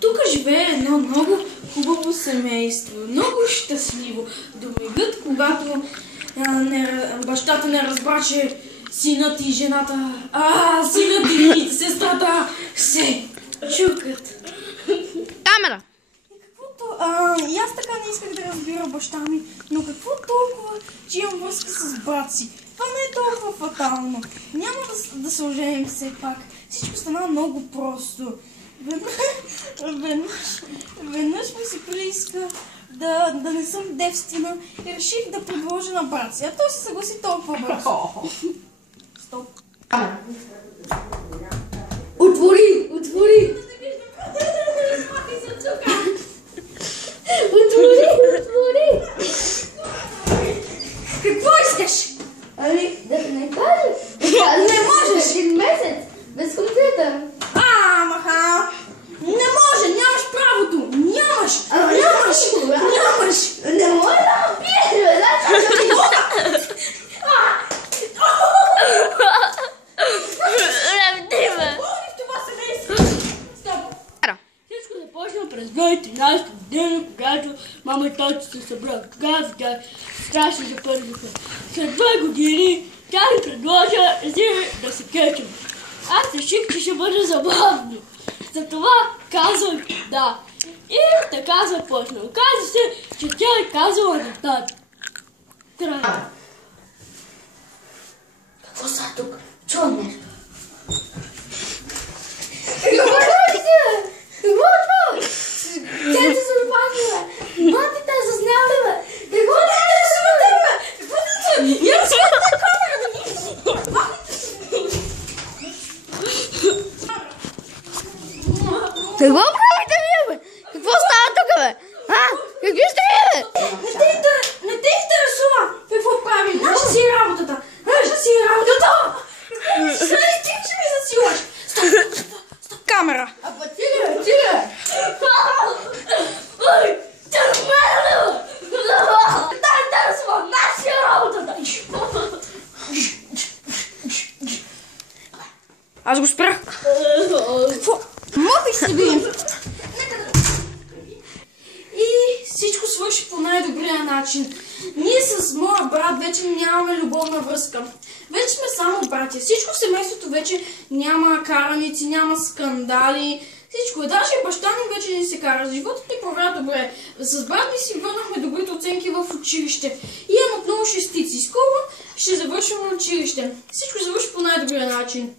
Тук живее едно много хубаво семейство, много щастливо. До мигът, когато бащата не разбра, че синът и жената, синът и сестрата се чукат. Камера! И аз така не исках да разбира баща ми, но какво толкова, че имам връзка с брат си? Това не е толкова фатално. Няма да се оженим все пак. Всичко стана много просто. Веднъж ми се прииска да не съм девствена и реших да предложа на брат си. А той се съгласи толкова бързо. Стоп. Отвори! Отвори! Отвори! Какво искаш? Ами, да не кажеш. Не можеш! Един месец, без компютър. Не може, нямаш правото! Нямаш! Не може да убиеш, Всичко започна през 2013 година, когато мама и тата се събраха. Тогава тя страшно за първи път. След 2 години тя ми предложа да се кечем. Аз реших, че ще бъде забавно. Затова казах да. И така започна. Оказва се, че тя е казала на тата. Трябва. Какво са тук? Чувам нещо. Те се запазила! Мати те засняли, бе! Какво не интересува тебе? Какво не интересува? Я разгледа камера! Какво правите вие, бе? Какво става тук, бе? Какви сте вие, бе? Не те интересува какво правим. Наша си е работата. След ти, че ми засилаш. Стоп, камера. Ти ли, бе? Ой, търмена! Да, интересува! Наша е работата! Аз го спрях. Какво? Мъкай се, бе! И всичко свърши по най-добрия начин. Ние с моя брат вече нямаме любовна връзка. Вече сме само братя. Всичко в семейството вече няма караници, няма скандали. Всичко е. Даже баща ми вече не се кара. Животът ни проведе добре. С брат ми си върнахме добрите оценки в училище. И имам отново шестици. Скоро ще завършим училище. Всичко завърши по най-добрия начин.